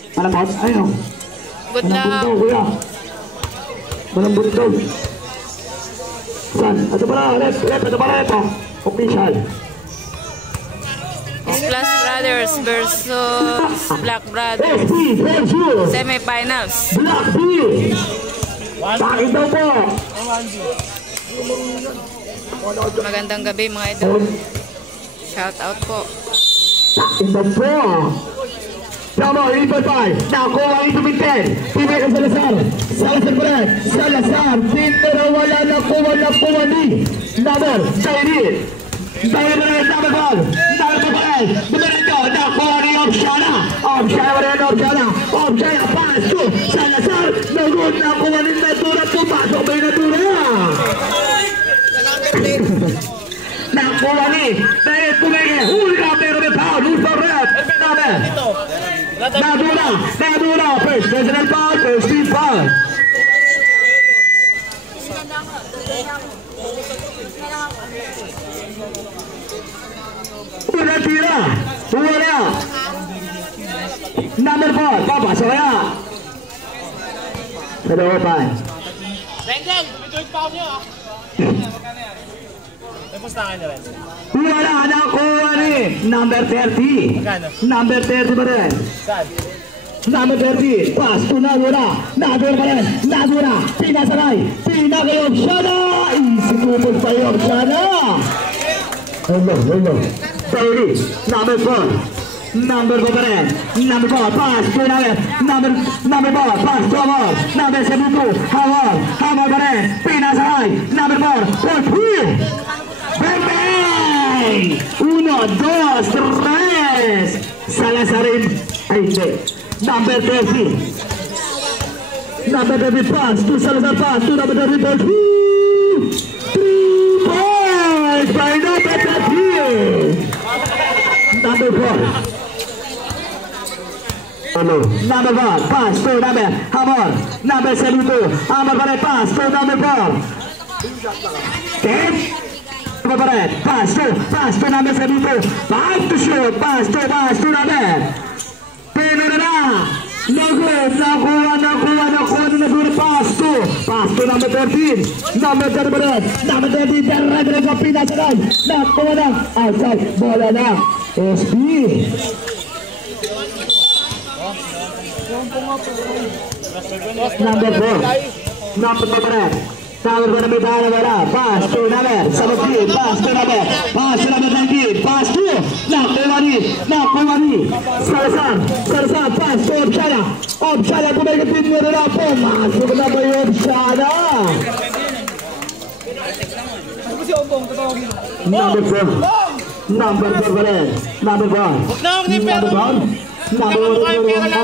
Malambot, ayun. Good luck. Kuya. Malambot daw. Saan? Ito pala, ito pala ito. Official. Plus Brothers versus Black Brothers. Semi-finals. Black B. Bakit daw po? Magandang gabi mga idol. Shout out po. Bakit daw po? Tama, 8.5. Nakuha ito with 10. Pibay ka Salazar. Salazar pa rin. Salazar. Pero wala nakuha ni. Number, Zairi. Zairi pa rin. Number 1. Number pa rin. Number ito. Nakuha ni Obshana. Obshana pa rin. Obshana. Pass to Salazar. Nagod nakuha ni Natura. Pumasok ba yung Natura? Nakuha ni. Dahil pumige. Huli ka pero may foul. Lose for red. Number. Nadura, first personal foul, first team foul. Una tira, wala. Number 4, papasok kaya. Sa looban. Bengkel, ito yung foul niya. May pustakan niya rin. Wala nakuha ni number 30. Number 30 pa rin. Saan? Number 30. Pass to Nadura. Nadura pa rin. Nadura. Pinasanay. Pinakayog siya na. Isikupos pa yung siya na. Hello. 30. Number 4. Number 4 pa rin. Number 4. Pass to number 4. Pass to Hamor. Number 72. Hamor pa rin. Pinasanay. Number 4. Point here. Bang! 1, 2, 3. Salazarin. Ay, hindi. Number 30. Number 30 pass to Salazar pass to number 30 pass. 3 points by number 30. Number 4. Number 1 pass to number Hamor. Number 72. Hamor pa rin pass to number 4. 10. Pass to number 72. 5 to shoot. Pass to number. Pino na. Nakuha na pass to number 13. Number 13. Number 13. Diretso pinasanay. Nakuha na. Outside. Bola na. SB. Number 4. Number 4. Number 1 may dala wala. Pass to number 17. Pass to number 19. Pass to nakuha ni Salazar. Pass to Obshana kumagatin mo na po. Masok na ba yung Obshana? Number 4. Number 4 pa rin. Number 1. Number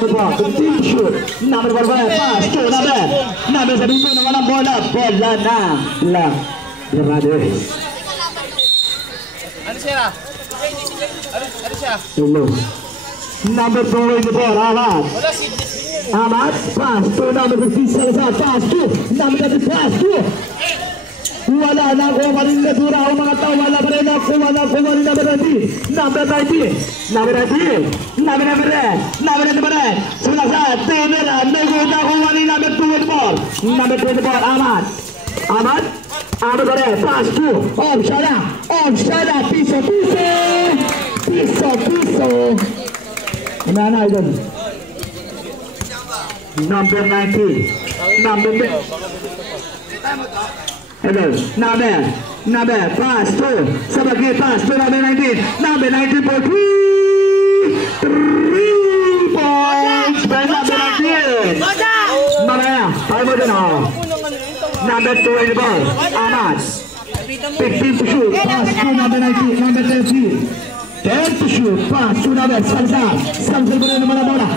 4, continue shoot. Number 4, pass to number 17 na walang bola na. Brothers. Ano siya? Hello. Number 24, Ahmad. Pass to number 15, Salazar. Pass to number 30, pass to. Wala na ko maring Nadura o mga tao. Wala pa rin nakuha ni number 19. Number 19 pa rin. Salazar, Tinera, nagod na kuha ni number 24. Number 24, Ahmad pa rin. Pass to Obshana. Piso. Ano idol? Number 19. Hello, number, pass to number 19. Number 19 for 3 points by number 19. Mamaya, tayo mo din ako. Number 2 in the ball, Ahmad. 15 to shoot, pass to number 19, number 13. 10 to shoot, pass to number Salazar. Salazar mo rin naman ang bola.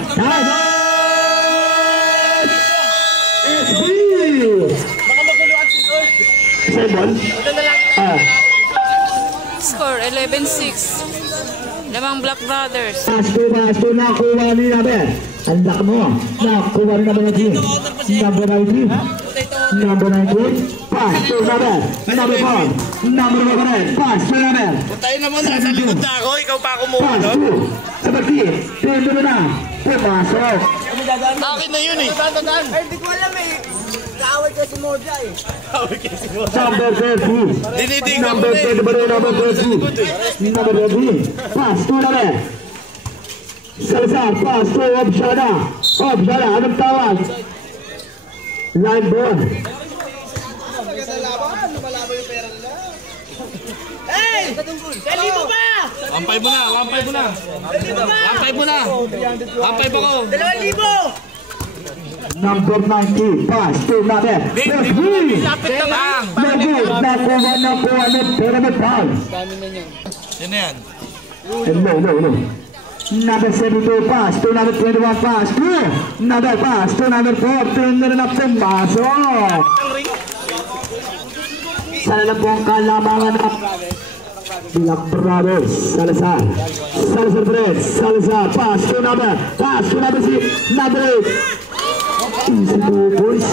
SB! Score 11-6. Lamang Black Brothers. Pass to nakuha ni Naber. Ang lak mo. Nakuha ni number 19. Number 19. Pass to Naber. Number 4. Number 4. Pass to Naber. Puntayin na mo na. Sa likod na ako. Ikaw pa ako muna. Pass to. Sa bagi. Pindolo na. pumasok. Akin na yun eh. Ay, hindi ko alam eh. Kaaway ka si Moja eh. Number 30. Dinidigan mo Number na eh. 30 ba rin, number 30. Number 30. Pass to namin. Salazar, pass to Obshana. Obshana, anong tawag? Line ball. Hey! Dali mo ba? 1.5 mo na, 1.5 mo na. 1.5 mo na. 1.5 ako. 2,000! Number 90, pass to namin. Lapit na lang. Nakuha ng pyramid ball. Yan na yan. No. Number 72, pass to number 21, pass to number pass to number 4, turner na pumasok. Sana na po ang kalamangan ng Black Brothers. Salazar Perez, Salazar, pass to number 6, number 8. Easy to boys.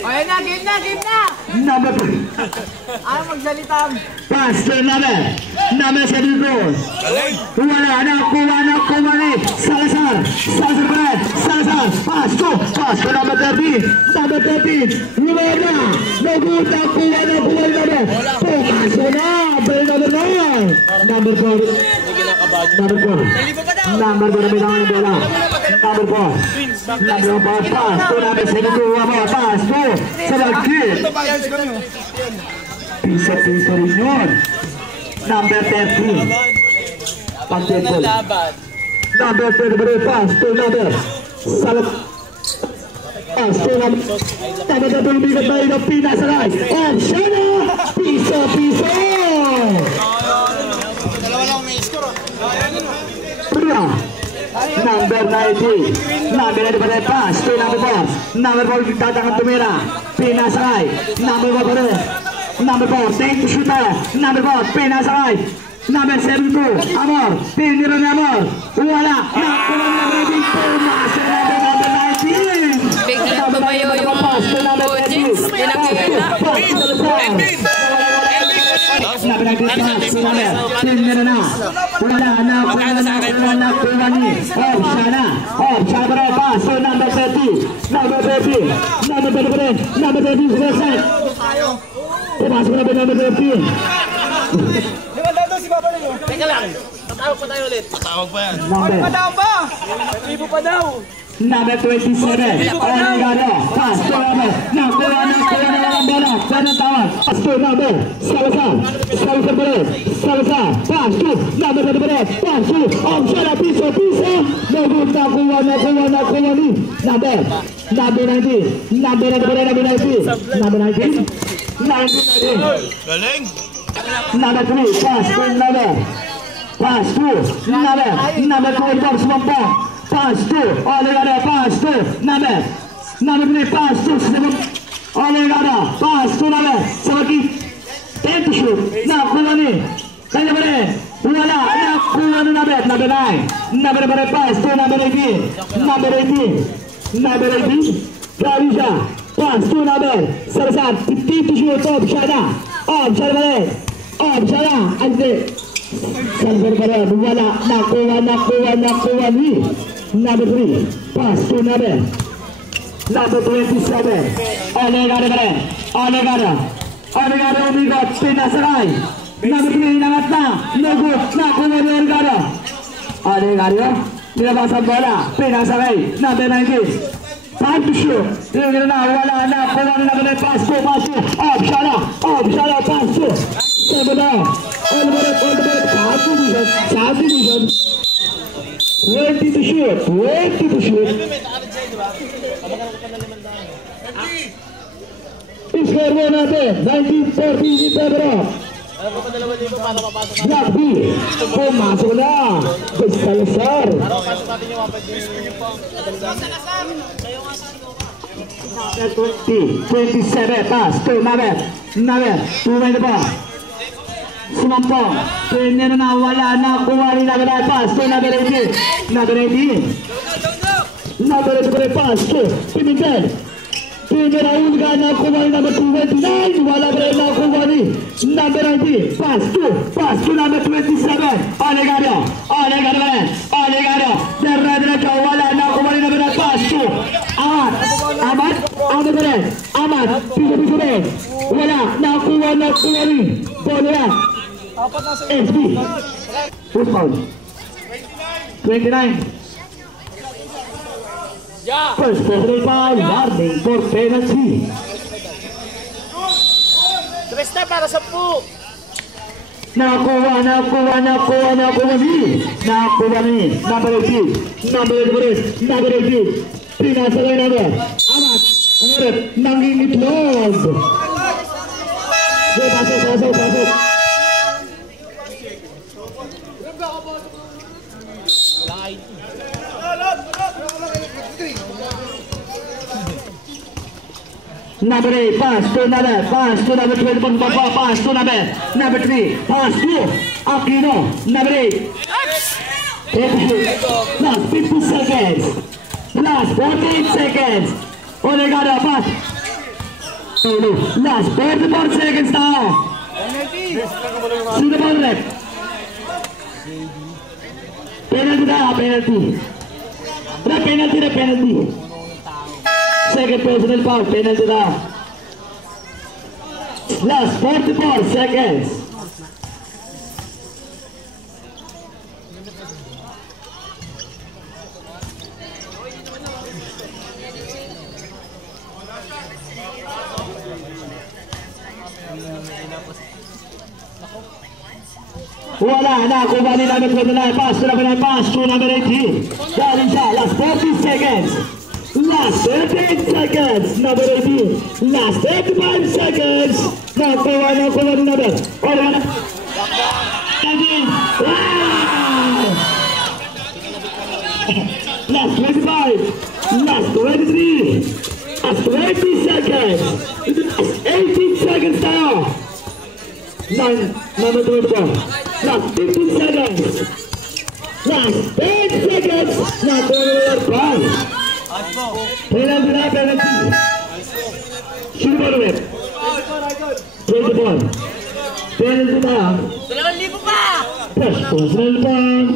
Ayun na, game na! Number 3. Ayaw magsalita. Pass to number 72. Wala na, kuha ni Salazar Perez, Salazar, pass to number 13. Number 13. Wala na, naguta, kuha na. Pumasok na, balik number 9. Number 4. Number 4 na bilangan ng bola. Number 4. Number 4, pass to number 72. Pass to sa lagkit. Piso rin yun. Number 13. Pag-table. Number 30, pass to number pass to number bigat tayo ng pinasalay. Obshana! Piso! Dalawa lang may score. Number 90. Number 90 pass to number 4. Number 4 tatangan tumira. Pinasakay. Number 4 pa rin. Number 4 take to shooter. Number 4 pinasakay. Number 72 Amor. Pinira ni Amor. Wala. Nakuha na rin. Pumasok na number 19. Biglang tumayo yung Ojins. Pinakita. Pinira na. Wala na. Nakuha ni Obshana. Obshana pass to number 30. Number 30. Number 30. Pumasok na ba number 30? Teka lang. Patawag pa tayo ulit. Patawag pa yan. Number 27. Oregano. Pass to number. Nakuha ng bola. Kaya tawag. Pass to number. Salazar Perez. Salazar. Pass to number 33. Pass to Obshana. Piso. Nakuha ni number 90. Number 90. Galing. Number 3, pass to number 24, Sumampong, pass to Olegada, pass to number 3, pass to Olegada, pass to number 10 to shoot. Nakuha ni kanya ba rin? Wala. Nakuha ni number 9. Number 9 pass to number 18. Number 18. Grabe siya. Pass to number Salazar. 15 to shoot. Obshana ba rin? Obshana. Ante. Salazar ba rin? Wala. Nakuha ni number 3. Pass to number 27. Olegada ba rin? Olegada umigot. Pinasakay. Number 3 inangat na. Nagut. Nakuha ni Olegada. Olegada. Nilabas ang bola. Pinasakay. Number 19. Time to shoot. Tingnan na, wala na. Kuha na naman yung pass to. Obshana, pass to. 7 down. All the way. Subdivision. 20 to shoot. Score mo natin. 19-14 in favor of Black B. Pumasok na. Salazar. 27 pass to number 2 na ba? Sumampong. Pwede na wala na. Kuha rin na pass to number 18. Number 18 pass to Pimentel. Timer Ulga nakuha ni number 29. Wala pa rin nakuha ni number 19. Pass to number 27. Olegario. Diretso, wala nakuha ni number 9. Pass to Amat. Piso rin. Wala nakuha ni. Bola. SB. Who's foul? 29. First personal foul, warning for penalty. Tres na para sa po. Nakuha ni. Number 18. Pinasagay na. Amat. Nangingitlog. Pasok. Number 8, pass to number 12, pass to number 3, pass to Aquino, number 8. Last 50 seconds. Last 14 seconds. Olegario, pass. Last 44 seconds now. Sino ba ulit? Penalty. Second personal foul, penalty na. Last 44 seconds. Wala na, kuha ni number 29, pass to number 18. Galing siya, last 40 seconds. Last 13 seconds, number 18. Last 35 seconds. Nakuha ni number. Wow! Last 25. Last 23. Last 20 seconds. 18 seconds now. Number 24. Last 15 seconds. Last 10 seconds. Number 5. Penalty. Sino ba ulit? 24. Penalty na. 2,000 pa! First personal foul.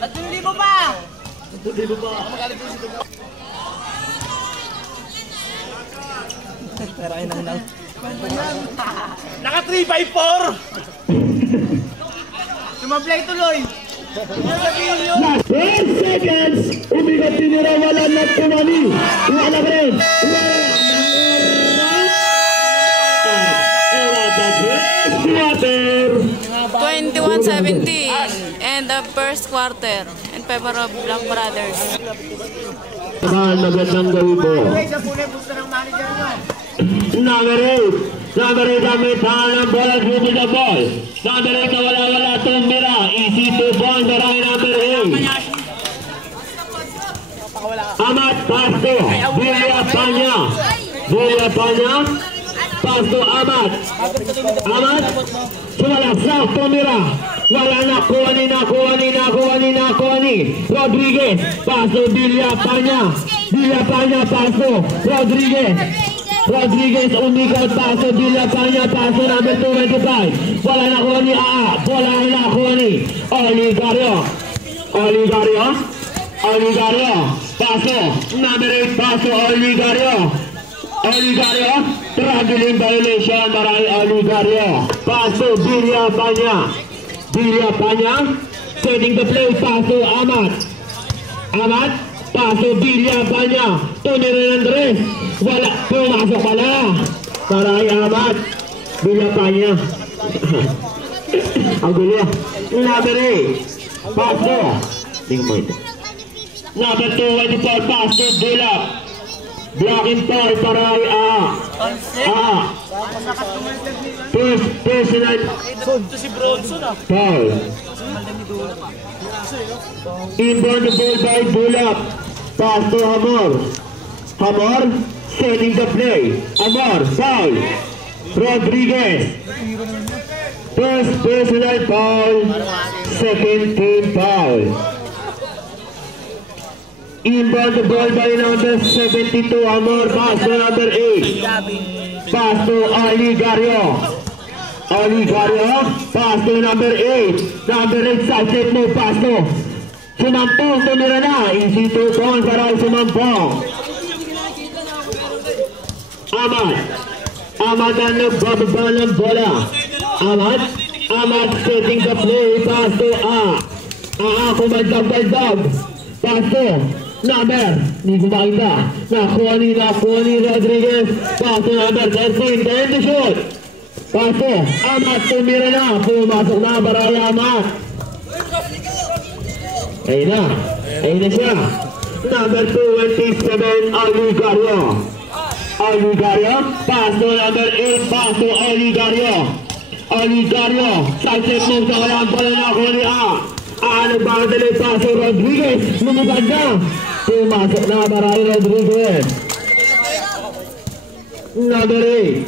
3,000 pa! Naka 3x4! Sumablay tuloy! Last 10 seconds. Umigot tinira, wala na tumani. Wala pa rin. Quarter. 21-17 and the first quarter in favor of Black Brothers. Magandang gawi po. Sa punay gusto ng manager nyo. Number 8 ang may tahan ng bola, dribble the ball. Number 8 na wala tumira. Easy to ball, marami number 8. Amat, pass to Villa Panya. Pass to Amat. Wala sa tumira. Wala nakuha ni Rodriguez. Pass to Villa Panya, pass to Rodriguez umikot, paso Villa Panya, paso number 25. Wala nakuha ni wala nakuha ni Olegario. Paso number 8, paso Olegario. Traveling violation by Olegario. Paso Villa Panya, setting the play, paso Amat, paso Villa Panya, Tonero Andres. Wala, pumasok pala. Para kay Amat. Villa Panya. Ang gulo. Number 8. Paso. Tingnan mo ito. Number 24. Paso. Bulak. Blocking foul para kay First personal foul. Inbound the ball by Bulak. Paso Hamor. Setting the play. Amor, foul. Rodriguez. First personal foul. Second team foul. Inbound the ball by number 72, Amor, pass to number 8. Pass to Oligario. Oligario, pass to number 8. Number 8, side mo, pass to Sumampong, tumira na. Easy 2 points para Sumampong. Ahmad. Ahmad ang nagbababa ng bola. Ahmad. Ahmad setting the play. Pass to kumandag-baldag. Pass to number. Hindi ko makita. Nakuha ni Rodriguez. Pass to number 13. Then the shoot. Pass to Ahmad. Tumira na. Pumasok na para Ahmad. Ayun na siya. Number 27, Oligario. Oligario, pass to number 8, pass to Oligario. Oligario, side step move sa kaya ang pala na ako ni nagbakadali, pass to Rodriguez. Lumipad na. Pumasok na Maray Rodriguez. Number 8.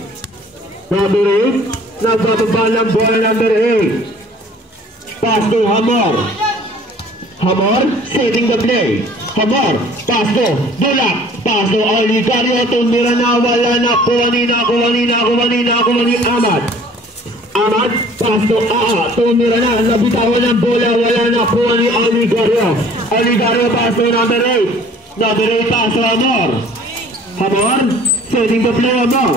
Number 8, nagbababa ng bola number 8. Pass to Hamor. Hamor, setting the play. Hamor, pass to Bulak. Pass to Oligario. Tumira na, wala na. Kuha ni Ahmad. Ahmad, pass to tumira na. Nabitawan ng bola. Wala na. Kuha ni Oligario. Oligario, pass to number 8. Number 8, pass to Hamor. Hamor, setting the play. Hamor.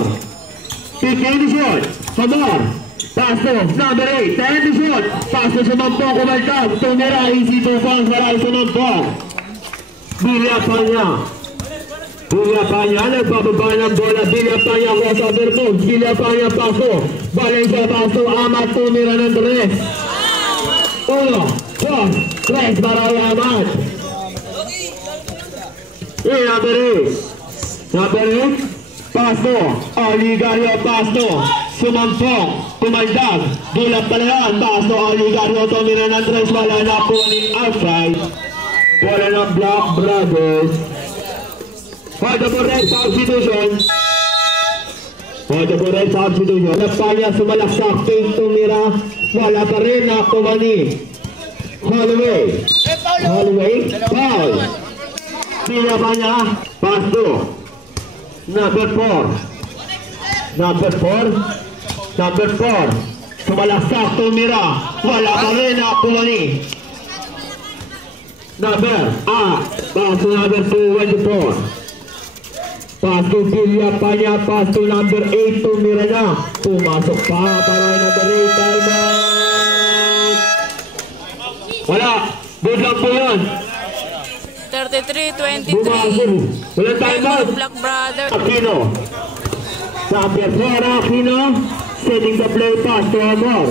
Picking the shot. Hamor. Pass to number 8, 10 to shoot. Pass to Sumampong, kumaltag. Tumira, easy 2 points para Sumampong. Villapanya, nagbababa ng bola. Villapanya, crossover move. Villapanya, paso. Valencia, paso. Ahmad, tumira ng 3. 1, 2, 3 para Ahmad. Number 8, paso. Oligario, paso. Sumampong, kumaldag. Bulat pala yan. Paso, Oligario, tumira ng 3. Wala na po ni outside. Wala ng Black Brothers. Pada po red substitution. Lapanya sumalaksak. Pink tumira. Wala pa rin na kumani. Holloway, foul. Lapanya, pass to number 4. Sumalaksak tumira. Wala pa rin na kumani. Pass to number 24. Pass to Villapanya, pass to number 8, tumira na. Pumasok pa para number 8, timeout. Wala, good lang po yun. 33-23. Wala timeout. Black Brother. Aquino. Number 4, Aquino. Setting the play, pass to Amor.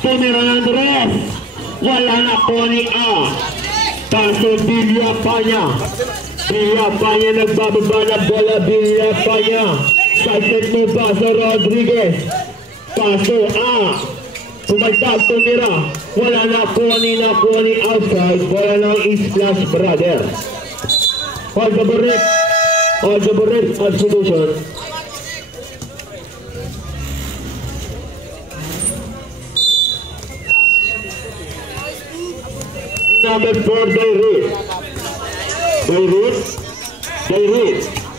Tumira ng rest. Wala na po ni Pass to Villapanya. Villapanya, nagbababa na bola. Villapanya, side step mo, pass to Rodriguez. Pass to pumaltag, tumira. Wala na po ni outside. Wala na Splash Brothers. Hold the burret substitution. Number 4, Dayrit.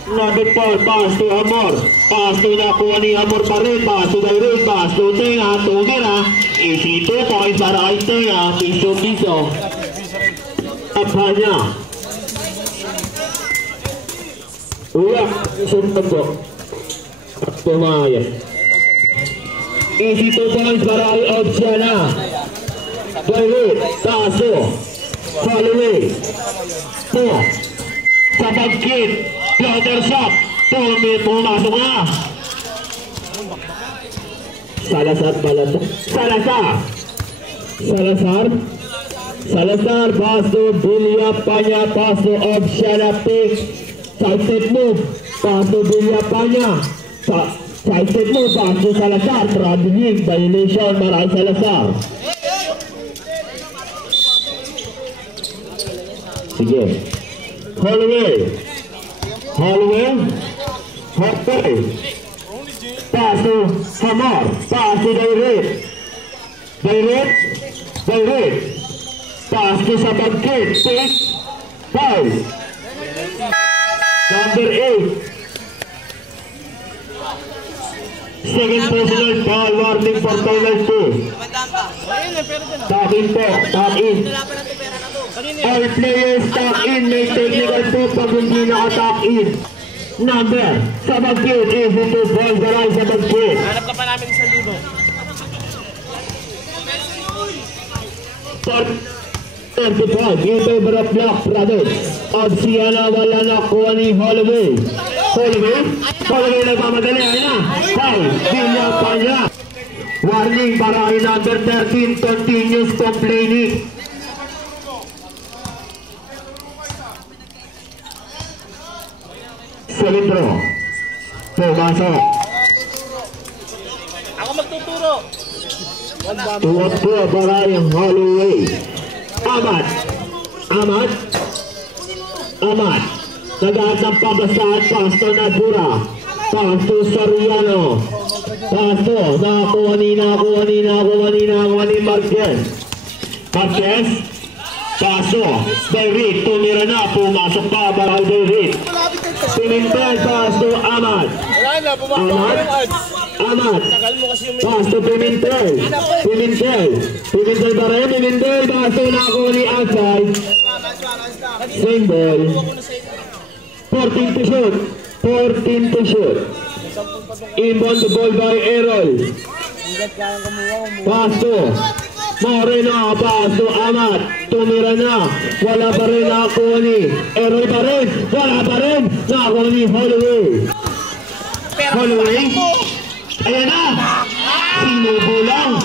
Number 4, pass to Amor. Pass to nakuha ni Amor pa rin. Pass to Dayrit. Pass to Tenga. Tumira. Easy 2 points para kay Tenga. Piso. Apanya. Uyak. Sumpag ko. Tumaya. Easy 2 points para kay Obsiana. Dayrit. Taso. Holloway. Sa pagkit. Floater shot. Pumasok na. Salazar. Pass to Villapanya. Pass to Obsiana. Pick. Side step move. Pass to Villapanya. Side step move. Pass to Salazar. Traveling. Violation para Salazar. Sige. Holloway. Pass to Hamor. Pass to Dayrit. Pass to sa bagkit. Take. Foul. Number 8. Second personal foul. Warning for corner 2. Tap in po. Tap in. All players tap in. May technical po pag hindi naka-tap in. Number. Sa bagkit. Easy to ball. Garay sa bagkit. Hanap ka pa namin 1,000. 35 in favor of Black Brothers. Of Siena, wala na kuha ni Holloway. Holloway nagmamadali. Ayun na. Foul. Villa Panya. Warning para kay number 13. Continuous complaining. Solidro. Pumasok. Ako magtuturo. 2-2 para yung Holloway. Amat. Nagaat ng pabasahan. Pasto na Dura. Pasto Soriano. Pasto. Nakakuha ni Marquez. Paso. David. Tumira na. Pumasok pa. Baral David. Pimentel. Pasto. Amat. Pasto Pimentel. Pimentel ba rin? Pimentel. Pasto nakakuha ni outside. Same ball. 14 to shoot. Inbound the ball by Errol. Pasto. Moreno. Pasto. Amat. Tumira na. Wala pa rin nakakuha ni Errol pa rin. Wala pa rin. Nakakuha ni Holloway. Ayan na. Sinubo lang.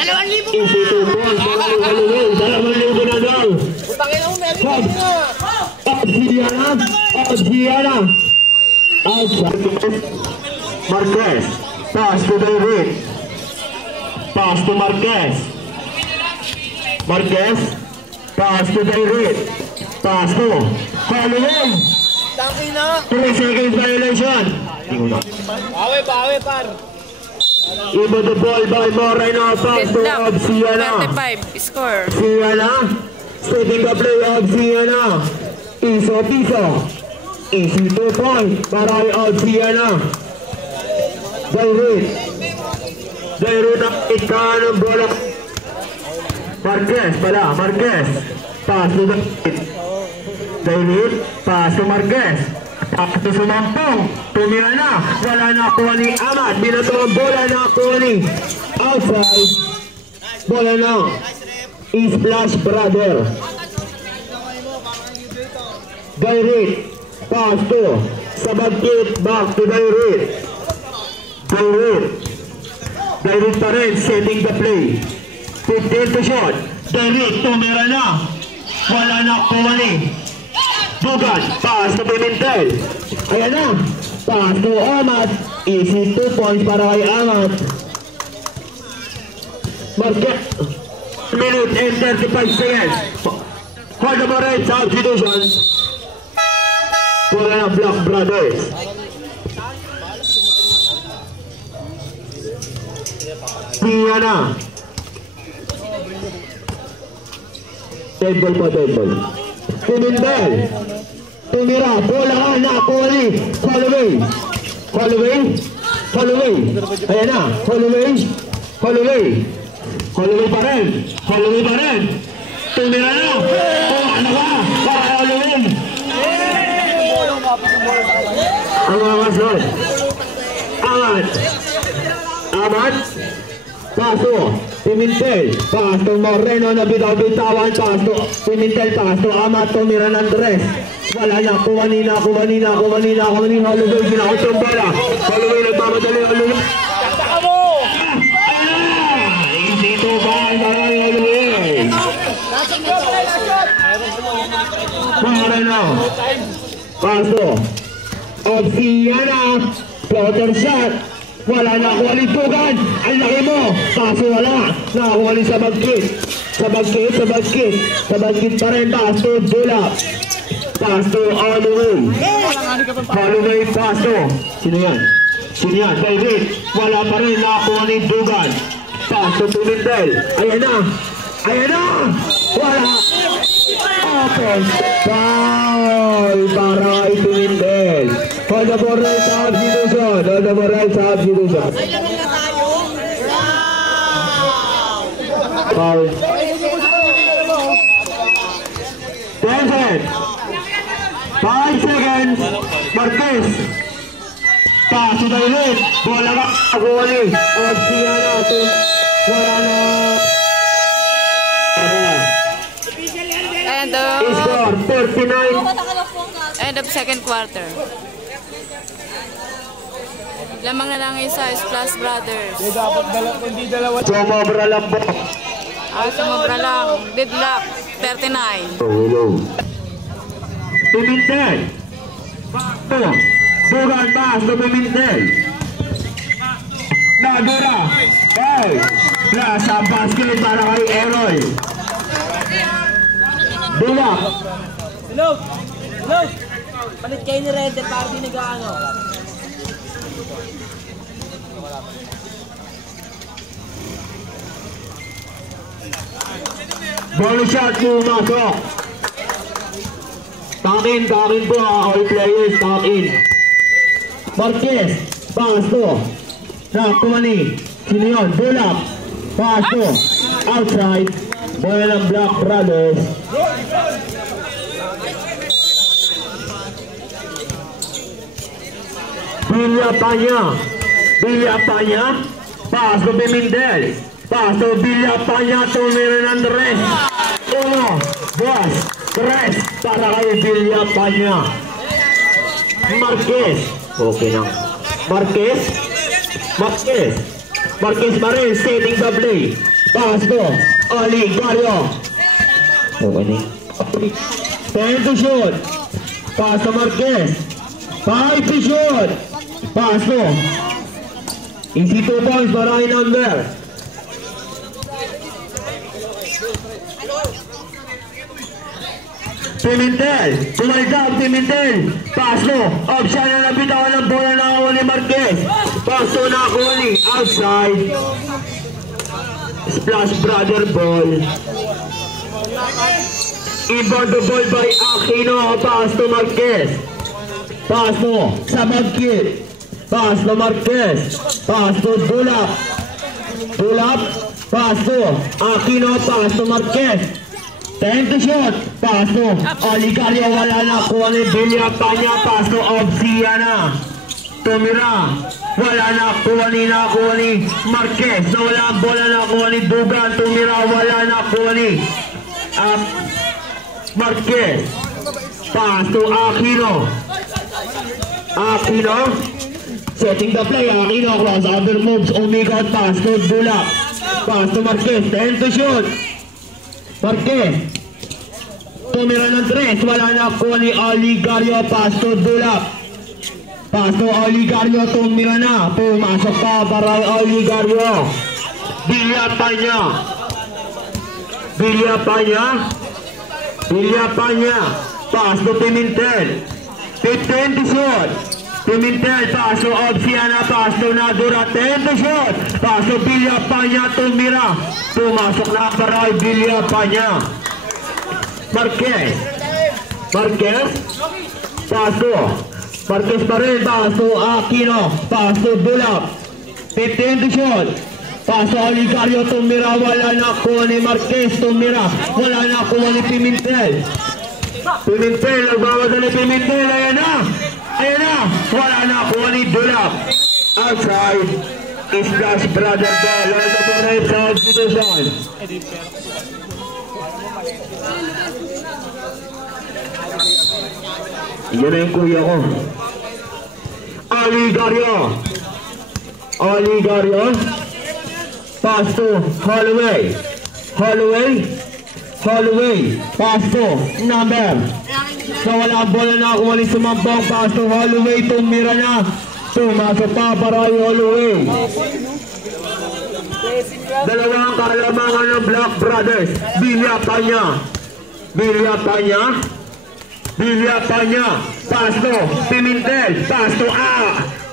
2,000. Easy to ball. Holloway. 2,000 na daw. Obsidiana. Outside. Marquez. Pass to David. Pass to Marquez. Pass to David. Pass to Holloway. 3 seconds violation. Bawi, par. Iba the ball by Moreno. Pass to Obsidiana. 35 score. Siena. Setting the play of Siena. Piso. Easy 2 point para kay Obsidiana. David ang ikaan ng bola. Marquez. Pass to David. Pass to Marquez. Pass to Sumampong. Tumira na. Wala na kuha ni Amat. Binato ang bola na kuha ni outside. Bola na. Splash brother. David. Pass to sa bagkit. Back to David pa rin. Setting the play. 15 to shot. David. Tumira na. Wala na kuha ni Dugan. Pass to Pimentel. Ayan na. Pass to Amat. Easy 2 points para kay Amat. Marquez. Minute and 35 seconds. Hold the bar right. Substitution. Wala na Black Brothers. Siena. Table pa. Pimentel. Tumira. Bola ka na. Kuha Holloway. Ayan na. Holloway pa rin. Tumira na. Ano ba? Para Holloway. Ang mga kasod. Amat. Paso. Pimentel. Paso Moreno na bitaw-bitawan. Paso. Pimentel. Paso. Amat. Tumira ng Andres. Wala na. Kuha ni Holloway. Ginakot yung bala. Holloway nagmamadali. Holloway. Dito ba ang barang Holloway? Moreno. Paso. Obsidiana. Floater shot. Wala na kuha ni Dugan. Ang laki mo. Paso wala. Nakakuha ni sa bagkit. Sa bagkit pa rin. Paso. Dula. Paso. Holloway. Paso. Sino yan? David. Wala pa rin. Nakakuha ni Dugan. Paso. Pimentel. Ayan na. Wala. Open. Foul. Para kay Pimentel. Hold the ball right substitution. Hold the ball right substitution. Foul. 10 seconds. 5 seconds. Marquez. Pass to the left. Bola ka. Aguli. Opsiya natin. Wala na. And Score 39. end of second quarter. Lamang na lang isa, Splash Brothers. Sumobra lang po. Sumobra lang. Deadlock, 39. Hello. Pimentel. Bukan pass to Pimentel. Nadura. Hey. Nasa basket para kay Eroy. Bulak. Hello! Hello! Palit kayo ni Red para di nag-ano. Ball shot pumasok. Takin po all players, takin. Marquez, pass to. Kumani, sino yun? Bulak, pass to. Outside, bola ng Black Brothers. Villapanya, pass to Pimentel. Pass to Villapanya, tumira ng Andres. 1, 2, 3, para kay Villapanya. Marquez, okay lang. Marquez pa rin, setting the play. Pass to Oligario. Okay na. 10 to shoot. Pass to Marquez. 5 to shoot. Pass to. Easy 2 points para kay number. Pimentel, tumaldag Pimentel. Pass to. Option na nabitawan ng bola na ako ni Marquez. Pass to na ako ni outside. Splash Brother ball. Inbound the ball by Aquino. Pass to Marquez. Pass to sa Magkit. Pass to Marquez. Pass to Bulak. Pass to Aquino. Pass to Marquez. 10 to shoot. Pass to Oligario. Wala na kuha ni Villapanya. Pass to Obsiana. Tumira. Wala na kuha ni Marquez. Wala ang bola na kuha ni Dugan. Tumira. Wala na kuha ni Marquez. Pass to Aquino. Setting the play. Aquino cross other moves. Umikot. Pass to Bulak. Pass to Marquez. 10 to shoot. Marquez. Tumira ng 3. Wala na kuha ni Oligario. Pass to Bulak. Pass to Oligario. Tumira na. Pumasok pa para Oligario. Villapanya. Pass to Pimentel. 15 to shoot. Pimentel. Pass to Obsiana. Pass to Nadura. 10 to shoot. Pass to Villapanya. Tumira. Pumasok na para Villapanya. Marquez. Pass to Marquez pa rin. Pass to Aquino. Pass to Bulak. 15 to shoot. Pass to Oligario. Tumira. Wala na kuha ni Marquez. Tumira. Wala na kuha ni Pimentel. Nagmamadali Pimentel. Ayan na. Wala na kuha ni Bulak. Outside. Splash Brother ball. All the right substitution. Yan na yung kuya ko. Oligario. Pass to Holloway. Pass to number. So wala ang bola na kung walang sumampang. Pass to Holloway. Tumira na. Pumasok pa para yung Holloway. Dalawang kalamangan ng Black Brothers. Villapanya. Pass to Pimentel. Pass to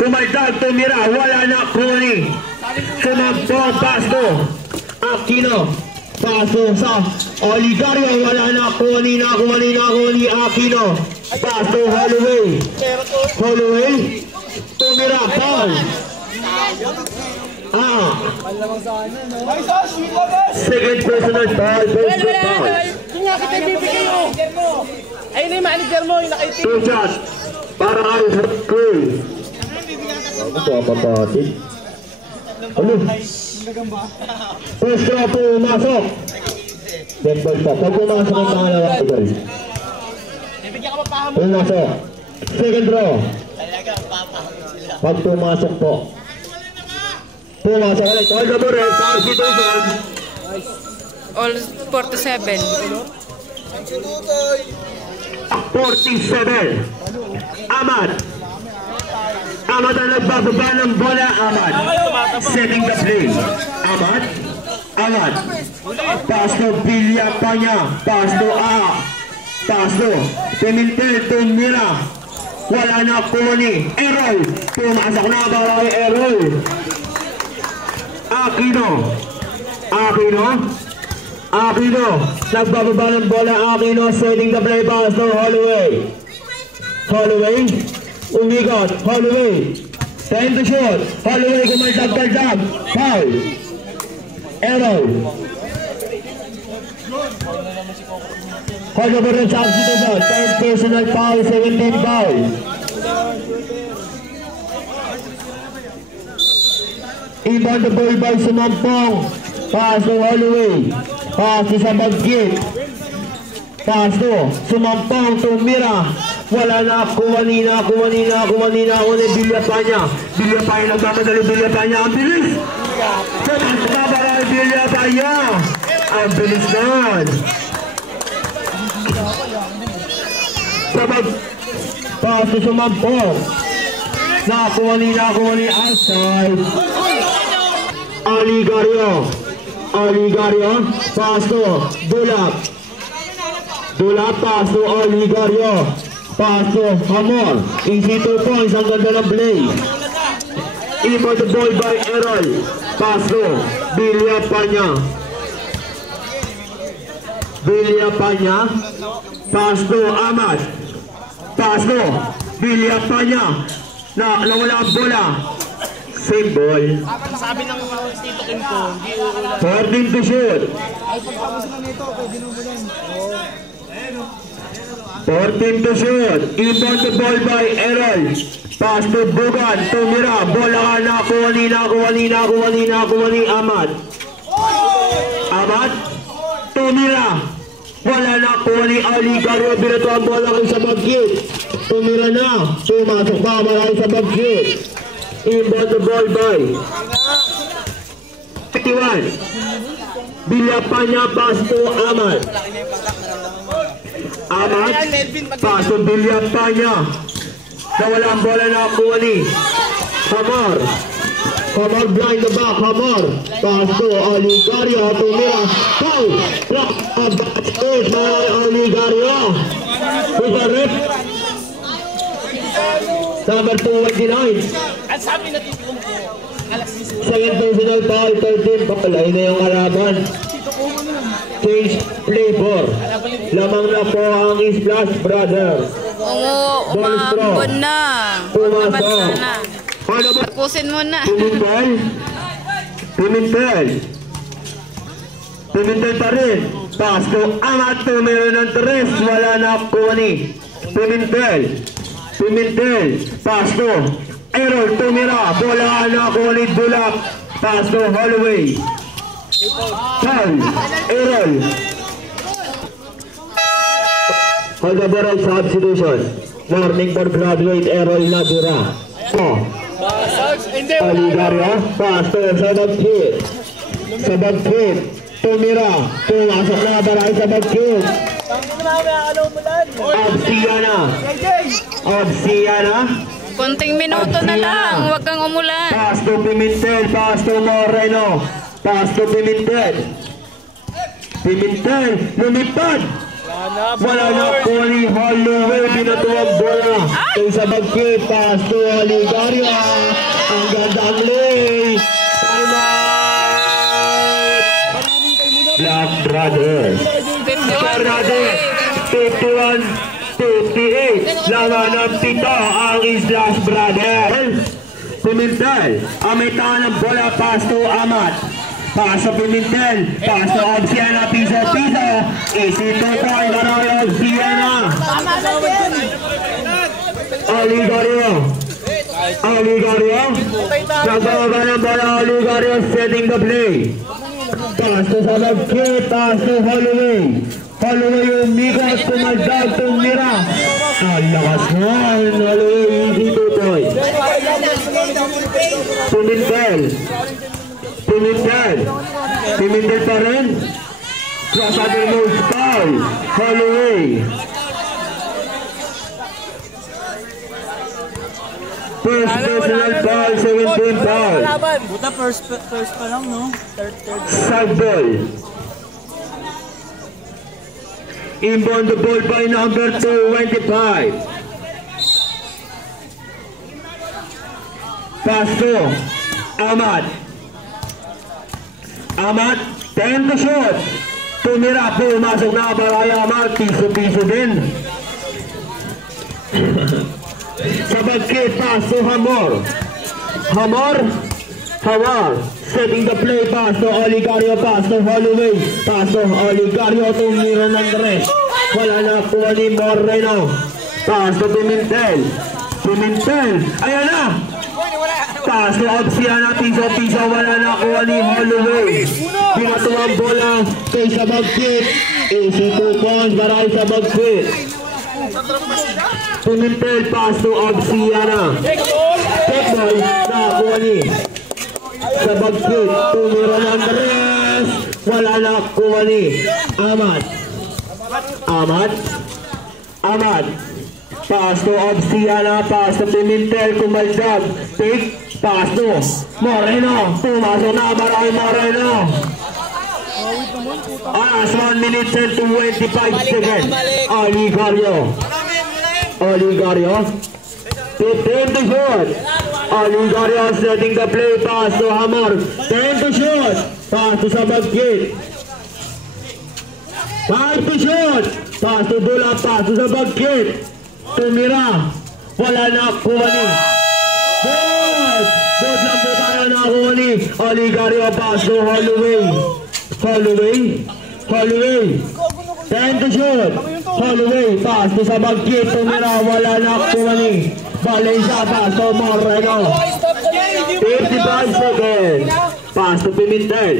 Tumaldag. Tumira. Wala na kuni. Sumampang. Pass to Aquino. Paso sa Oligario. Wala na. Kuha ni Aquino. Paso Holloway. Tumira. Paul. Second personal foul. First foul. Kaya kita bibigyan mo. Ayun na yung manager mo, yung nakaitim. 2 shots. Para kay Hercule. Ito kapatid. Ano? First draw pumasok. Dead ball pa. Pag pumasok ang pangalawa ko ball. Pumasok. Second draw. Pag pumasok po. Pumasok ulit. All the board. Power situation. All 47. 47. Ahmad ang nagbababa ng bola. Ahmad setting the play. Ahmad pass to Villapanya. Pass to Pimentel. Tumira. Wala na Kuni. Errol. Pumasok na ba kay Errol? Aquino, nagbababa ng bola. Aquino setting the play. Pass to Holloway, umigot. Holloway, time to shoot. Holloway kumaldag. Foul. Errol. Hold over the substitution. Third personal foul. 17 foul. Ibang the ball by Sumampong. Pass to Holloway. Pass to Sabagit. Pass to Sumampong. Tumira. Wala na. Kumanina. Villapanya nagmamadali. Villapanya. Ang bilis. Villapanya. Ang bilis naman. Pass to Sumampong. Kumanina. Outside. Oligario, pass to Dulap, pass to Oligario, pass to Hamor. Easy 2 points, ang ganda ng play. Iba the ball by Errol, pass to Villapanya, pass to Ahmad, pass to Villapanya. Nawala ang bola. Same ball. Sabi ng Tito Kim ko, 14 to shoot. 14 to shoot. Inbound the ball by Errol. Pass to Bugan. Tumira. Bola ka na. Kuha ni Ahmad. Tumira. Wala na. Kuha ni Oligario. Binato ang bola kay Sabagit. Tumira na. Pumasok pa. Malaki Sabagit. Inbound the ball by 51. Villapanya. Pass to Ahmad. Pass to Villapanya. Nawala ang bola na kuha ni Hamor blind the back. Hamor. Pass to Oligario. Tumira. Foul. Block of basket by Oligario. With a rip. Number 229. At sabi na Tito Kim ko, Second personal foul, 13 foul. Ayun na yung kalaban. Change play 4. Lamang na po ang Splash Brothers. Umambon na. Pumasok. Tapusin mo na. Pimentel pa rin. Pass to Ahmad. Tumira ng 3. Wala na kuha ni Pimentel. Pass to Errol. Tumira. Bola na kuha ni Dulap. Pass to Holloway. Foul. Errol. Hold the ball substitution. Warning for graduate Errol Nadura. Oligario. Pass to Sabagkit. Tumira. Pumasok na barangay Sabagkit. Obsiana. Konting minuto na lang. Huwag kang umulan. Pass to Pimentel. Pass to Moreno. Pass to Pimentel. Lumipad. Wala na po ni Holloway. Binatuwag bola. Kung sa Sabagkit. Pass to Oligario. Ang gandang lay. Block Brothers. 51-58. Laban ng pito ang Islas Brothers. Pimentel, ang may taon ng bola, pass to Amat. Pass to Pimentel, pass to Obsiana, piso. Easy 2 point, Maroy Obsiana. Oligario. Nagbaga ng bola, Oligario setting the play. Pass to Sabagkit, pass to Holloway. Holloway yung migas, tumaldag, tumira. Ang lakas mo, Holloway, easy 2 point. Pimentel pa rin. Cross other nose foul. Holloway. First personal foul, 17 foul. Buta first pa lang, no? Third. Side ball. Inbound the ball by number 25. Pass to Amat. 10 to shoot. Tumira po, masok na Baray Amat. Piso din. Sabagkit, pass to Hamor. Setting the play, pass to Oligario, pass to Holloway. Pass to Oligario, tumira ng res. Wala na po ni Moreno. Pass to Pimentel. Ayan na. Pass to Obsiana, piso, wala na kuha ni Holloway. Pinatuwang bola kay Sabagkit. Easy 2 points, Baray Sabagkit. Pimentel, pass to Obsiana. Take ball, nakakuha ni Sabagkit. Tumira ng res. Wala na kuha ni Amat. Pass to Obsiana, pass to Pimentel, kumaldag. Take, pass to Moreno. Pumasok na Baray Moreno. 1 minute and 25 seconds. Oligario. 15 to shoot. Oligario setting the play, pass to Hamor. 10 to shoot. Pass to Sabagkit. 5 to shoot. Pass to Dula, pass to Sabagkit. Tumira. Wala na kuha ni. Both lang po tayo na kuha ni Oligario, pass to Holloway. 10 to shoot. Holloway, pass to Sabagkit. Tumira, wala na kuha ni Valencia, pass to Moreno. 55 seconds. Pass to Pimentel.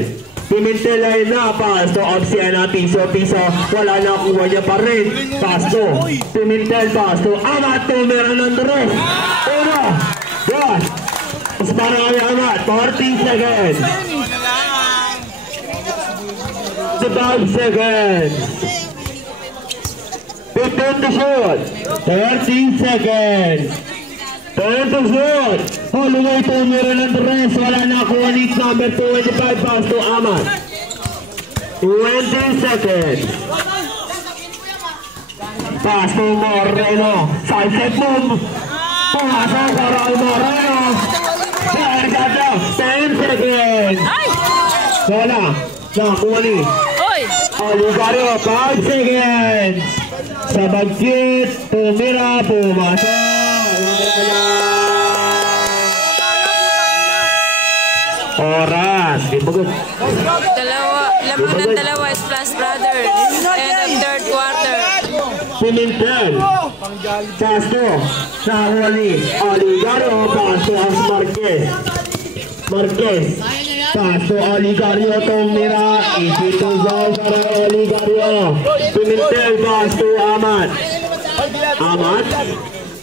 Ay na, pass to Obsiana, piso. Wala na kuha niya pa rin. Pass to Pimentel, pass to Amat. Tumira ng res. 1, 2. Mas parang Amat, 14 seconds. 12 seconds. 15 to shoot. 13 seconds. 10 to shoot. Holloway, tumira ng res. Wala na kuha ni number 25. Pass to Amat. 20 seconds. Pass to Moreno. Side set move. Pumasok Baray Moreno. 10 seconds. Wala. Nakuha ni Oligario, 5 seconds. Sabagkit, tumira, pumasok. Oras. Lamang ng dalawa is Plus Brothers. End of third quarter. Pimentel. Pass to nakuha ni Oligario, pass to Marquez. Pass to Oligario, tumira. Easy to go para Oligario. Pimentel, pass to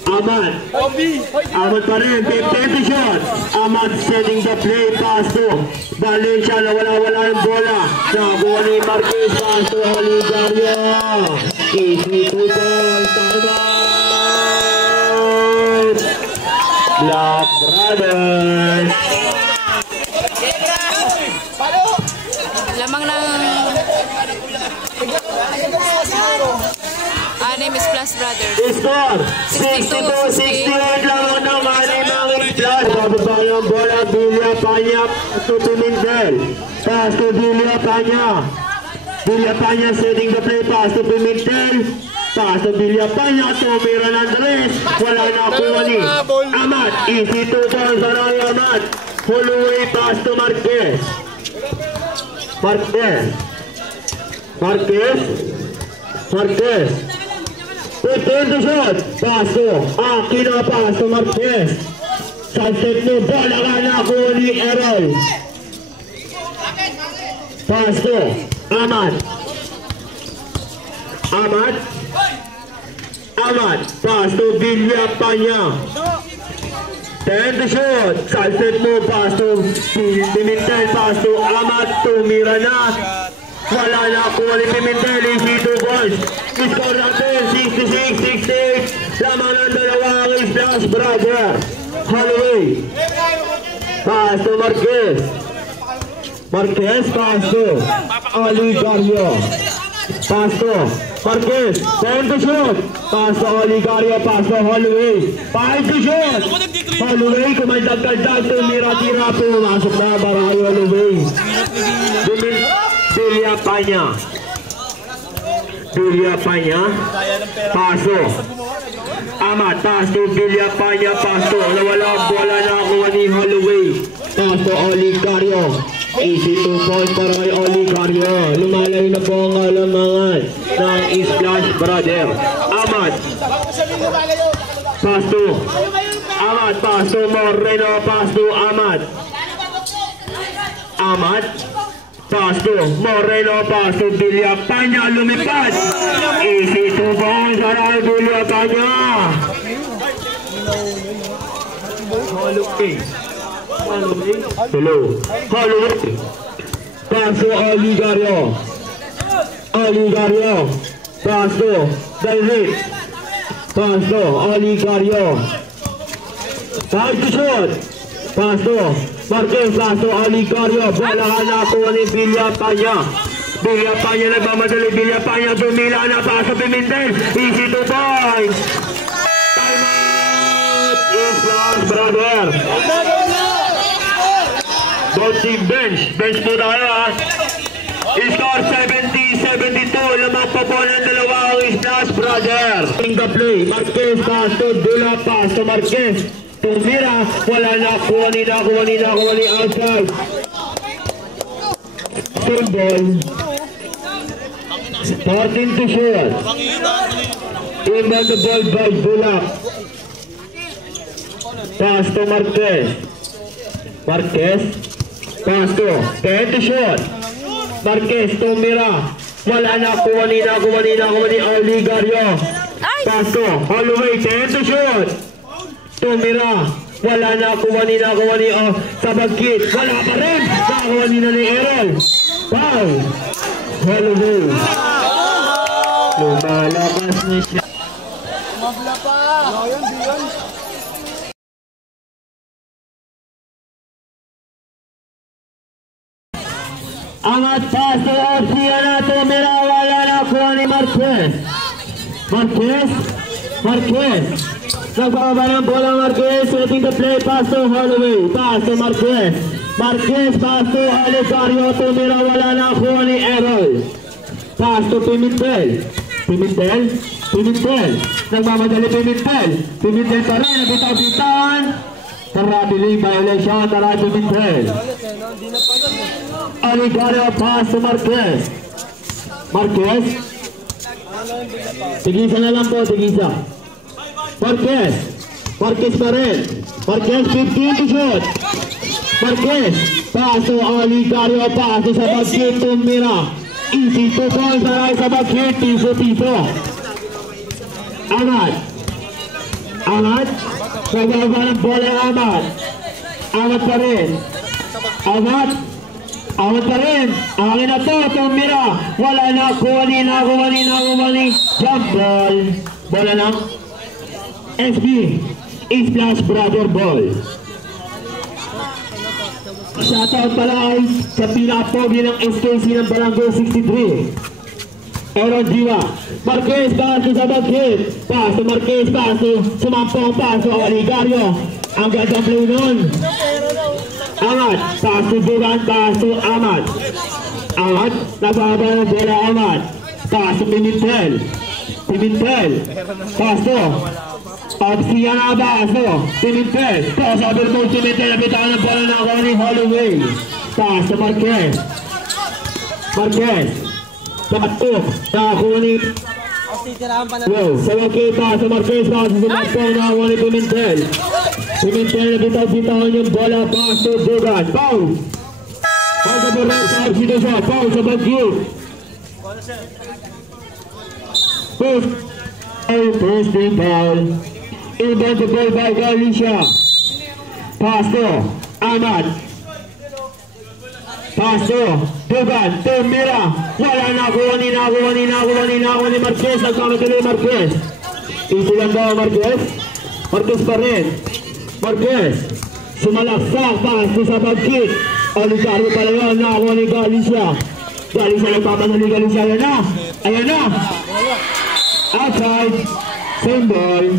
Amat pa rin. 50 shot. Amat setting the play, pass to Valencia, na wala yung bola. Nakuha ni Marquez, pass to Oligario. Easy to go. Timeout. Black Brothers. Lamang ng anim is Plus Brothers. Score 62-68 lang ng anim ang Plus. Bababa yung bola, Villa Panya to Pimentel. Pass to Villa Panya. Villapaña setting the play, pass to Pimentel. Pass to Villapaña, tumira ng Andres. Wala na kuha ni Amat. Easy 2 balls around Amat. Holloway, pass to Marquez. Marquez. Return to shot. Pass to Aquino, pass to Marquez. Sunset mo, bola ka na kuha ni Errol. Pass to Amat. Pass to Villapaña. 10 to shoot. Sunset mo, pass to Pimentel, pass to Amat. Tumira na. Wala na kuha ni Pimentel. Easy 2 balls. Score natin 66-68. Lamang ng dalawang Splash Brother. Holloway. Pass to Marquez. Pass to Oligario. Pass to Marquez. 10 to shoot. Pass to Oligario. Pass to Holloway. 5 to shoot. Holloway, kumandagdag. Tumira-tira po. Masok na Barayo Holloway. Villapaña. Paso. Amat. Pass to Villapaña. Paso. Wala bola na kuha ni Holloway. Pass to Oligario. Easy 2 points para kay Oligario. Lumalayo na po ang alamangan ng Splash Brother. Amat. Pass to Moreno. Pass to Amat. Pass to Moreno. Pass to Villapaña. Lumipad. Easy 2 points para kay Villapaña. Holloway. Pass to Oligario. Pass to David. Pass to Oligario. 5 to shoot. Pass to Marquez. Pass to Oligario. Bola ka na kuha ni Villapaña. Nagmamadali. Villapaña dumila na. Pass to Pimentel. Easy 2 points. Time out. Splash Brother. Both team bench po tayo ha. Score 70-72. Lamang pa po ng dalawang Splash Brother. In the play, Marquez pass to Dula. Pass to Marquez. Tumira. Wala na. Kuha ni outside. Third ball. Starting to shoot. Inbound the ball by Dula. Pass to Marquez. Pass to 10 to shoot. Marquez, tumira. Wala na. Kuha ni Oligario. Pass to Holloway. 10 to shoot. Tumira. Wala na. Kuha ni sa bagkit. Wala pa rin. Kuha ni Errol. Foul. Holloway. Lumalakas na siya. Mabla pa. Amat pass to Orsia na tumira. Wala na kuha ni Marquez. Nagbaba ng bola Marquez. Setting the play. Pass to Holloway. Pass to Marquez. Pass to Oligario. Tumira. Wala na kuha ni Errol. Pass to Pimentel. Nagmamadali Pimentel pa rin. Nabitaw-bitawan. Karabili violation. Pimentel. Oligario. Pass to Marquez. Tigisa na lang po. Marquez pa rin. 15 to shoot. Pass to Oligario. Pass to sa bagkit. Tumira. Easy 2 balls na sa bagkit. Tiso. Amat. Nagbaba ng bola Amat. Amat pa rin. Angin na to. Tumira. Wala na. Kuha ni. Jump ball. Bola lang. SB. Splash Brother ball. Shoutout pala ay sa pinaka-pogi ng SKC ng Barangay 63. Aaron Diwa. Marquez pass to sa bagkit. Pass to Marquez. Pass to sumampong. Pass to Oligario. Ang gandang play nun. Amat. Pass to Duran. Pass to Amat. Amat, nababa ng bola Amat. Paso Pimentel. Pimentel. Paso. Opsiya na Paso. Pimentel. Paso Abermont Pimentel. Nabitaan ng bola na Ronnie Holloway. Paso Marquez. Marquez. Pato. Nakakuha ni wow, sa makita sa Marquez. Paso sa Marco. Nakakuha ni Pimentel. Pimentel nabitaw-bitawan yung bola. Paso Dugan. Paul. Paul sa bola sa Arsido siya. Paul sa Baguio. First team foul. Inbound the ball by Galicia. Paso, Amat. Paso, Dugan, tumira. Wala nakuha ni Marquez. Nagkamatuloy Marquez. Easy lang daw Marquez. Marquez pa rin. Marquez. Sumalaksak. Paso sa pag-kick. Oligaro pala yun. Nakuha ni Galicia. Galicia nagpapanalo ni Galicia. Ayan na. Ayan na. Outside. Same ball.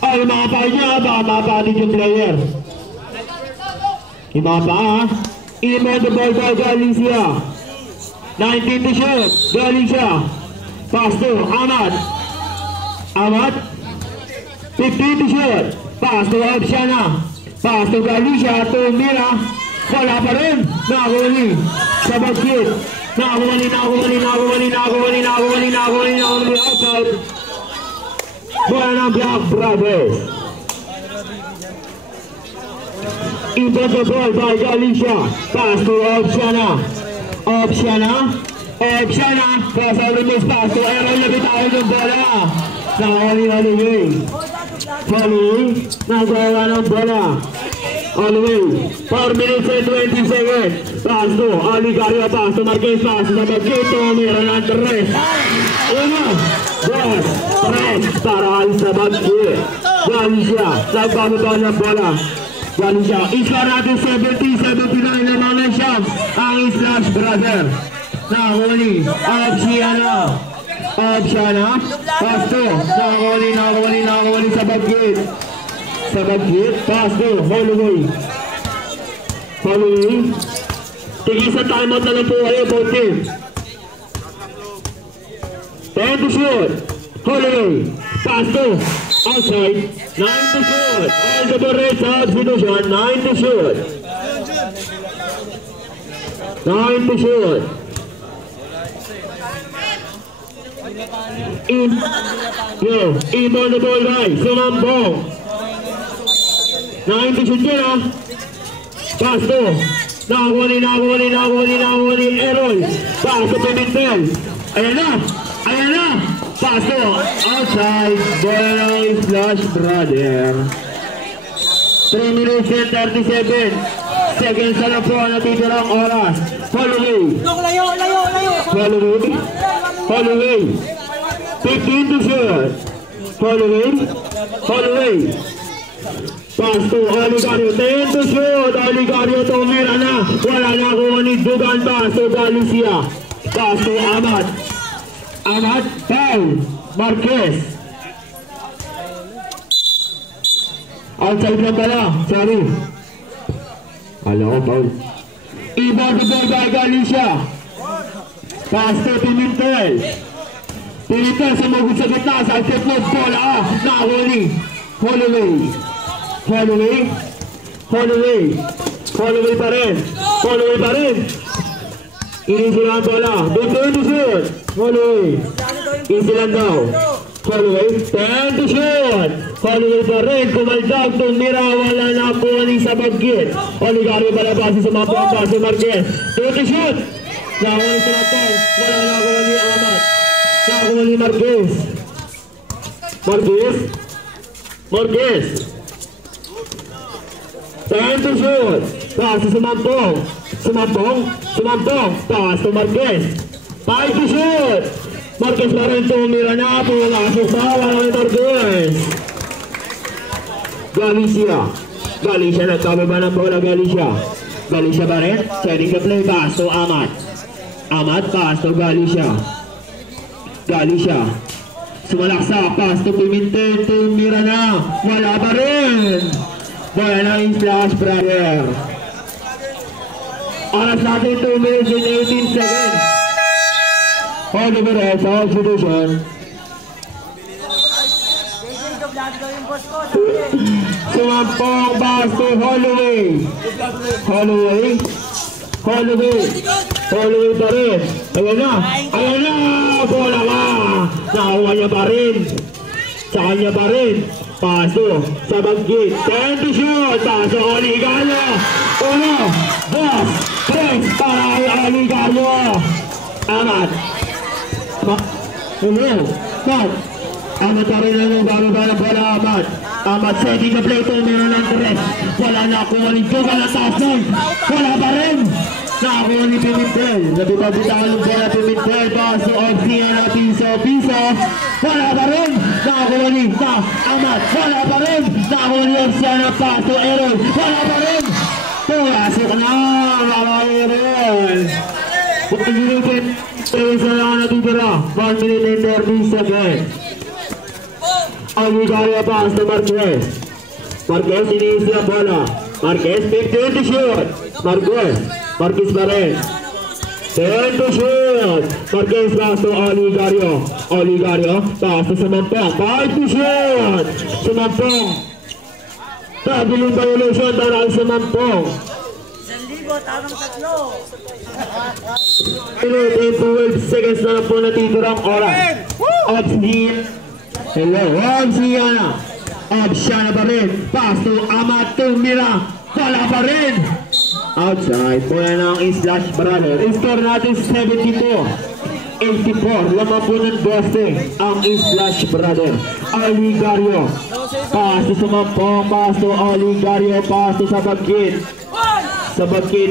Ay, yung mga paa niya, baka mapatid yung player. Yung mga paa, inbound the ball by Galicia. 19 to shoot. Galicia. Pass to Amat. Amat. 15 to shoot. Pass to Opsiana. Pass to Galicia. Tumira. Wala pa rin. Nakuli. Sa basket. Nakuli. Outside. Bola ng Black Brothers. Inbound the ball by Galicia. Pass to Opsiana. Opsiana. Pass out the miss. Pass to Aaron. Nabitaw yung bola. Nakuli Holloway. Holloway. Nagawa ng bola. Holloway. 4 minutes and 20 seconds. Pass to Oligario. Pass to Marquez. Pass to Baguito. Meron ang tres. Una. Dos. Tres. Para alis sa Baguito. Galicia. Nagbababa ng bola. Galicia. Isla natin 70-79 naman ng shot. Ang Slash Brother. Nahuli. Opsiana. Pass to. Nahuli sa Baguito. Sa Baguito. Pass to Holloway. Tigil sa timeout na lang po kayo, both team. 10 to shoot. Holloway. Pass to outside. 9 to shoot. All the Red substitution. 9 to shoot. 9 to shoot. Inbound the ball guys. Sumambong. 9 to shoot yun, ha. Pass to. Nakahuli. Errol. Pass to Pimentel. Ayan na. Pass to. Outside. Boy Slash Brother. 3 minutes and 37 seconds na lang po ang natitirang oras. Holloway. Holloway. 15 to shoot. Holloway. Pass to Oligario. 10 to shoot. Oligario tumira na. Wala na kuha ni Dugan. Pass to Galicia. Pass to Amat. Foul. Marquez. Outside lang pala. Sorry. Alam ko, foul. Inbound the ball by Galicia. Pass to Pimentel. Pimentel sumugod sa gitna. Sa outset move. Bola. Nakahuli. Holloway pa rin. Inisi lang bola. Doon to shoot. Holloway. Easy lang daw. Holloway. 10 to shoot. Holloway pa rin. Kumaldag. Tumira. Wala na kuha sa Baguito. Oligario pala base sa mga pangpasa. Marquez. 2 to shoot. Nakawala sa matang. Wala na kuha ni Amat. Nakakuha ni Marquez. 10 to shoot. Pass to Sumampong. Pass to Marquez. 5 to shoot. Marquez pa rin tumira na. Pumasok sa wala ni Marquez. Galicia nagkababa ng bola. Galicia pa rin. Setting the play. Pass to Amat. Pass to Galicia. Sumalaksak. Pass to Pimentel. Tumira na. Wala pa rin. Bola ng Slash Brother. Oras natin 2 minutes and 18 seconds. Oliver Ed, substitution. Sumampong pass to Holloway. Holloway pa rin. Ayan na. Bola ka. Nakakuha niya pa rin. Sa kanya pa rin. Paso sa Banggit. 10 to shoot. Paso Oligario. 1, 2, 3 para kay Oligario. Amat. Amat pa rin lang yung bago-bago ng bola. Amat setting the play to meron ng tres. Wala na kuha ni Duga na taas nun. Wala pa rin. Nakakuha ni Pimentel. Nabibabitakan ng bola Pimentel. Paso Obsia na piso. Wala pa rin. Nakakuha ni Amat. Wala pa rin. Nakakuha ni Obsia na paso Errol. Wala pa rin. Pumasok na. Maraming Errol. Pagkagilitin. Isa lang natitira. 1 minute and 30 seconds. Oligario pass to Marquez. Marquez iniisi ang bola. Marquez 15 to shoot. Marquez pa rin. 10 to shoot. Marquez pass to Oligario. Pass to Sumampong. 5 to shoot. Sumampong. Tabiling violation para kay Sumampong. 1,000, tarang 3. 12 seconds na po natitirang oras. Obsiana pa rin. Pass to Amat tumira. Wala pa rin. Outside. Mula ng Slash Brother. Score natin 72-84. Lamang po ng Boston ang Slash Brother. Oligario. Pass to Sumampong. Pass to Oligario. Pass to sa Banggit.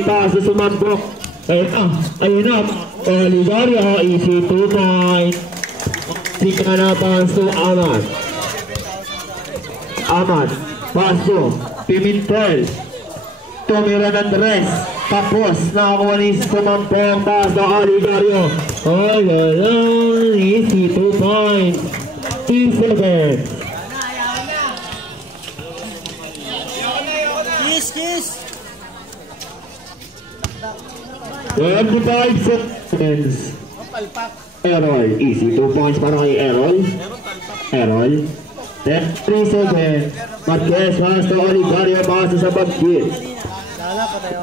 Pass to Sumampong. Ayun na. Oligario. Easy 2 point. Sika na pass to Amat. Pass to Pimentel. Tumira ng Dres. Tapos nakakuha ni Sumampong. Pass to Oligario. Easy 2 points. 2 seconds. Kiss. 25 seconds. Errol, easy 2 points para kay Errol. 3 seconds. Marquez pass to Oligario. Pass sa Banggit.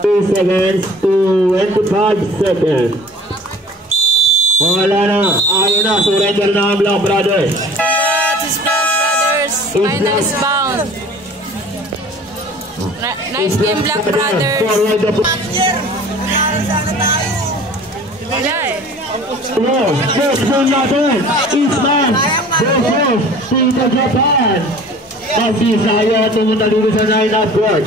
2 seconds. 25 seconds. Wala na. Ayaw na. Surrender na ang Black Brothers. Congrats, Splash Brothers. Final is bound. Nice game, Black Brothers. Wala eh. First one natin. Eastman. Versus Team Japan. Kasi Saya tumunta dito sa 9-up court.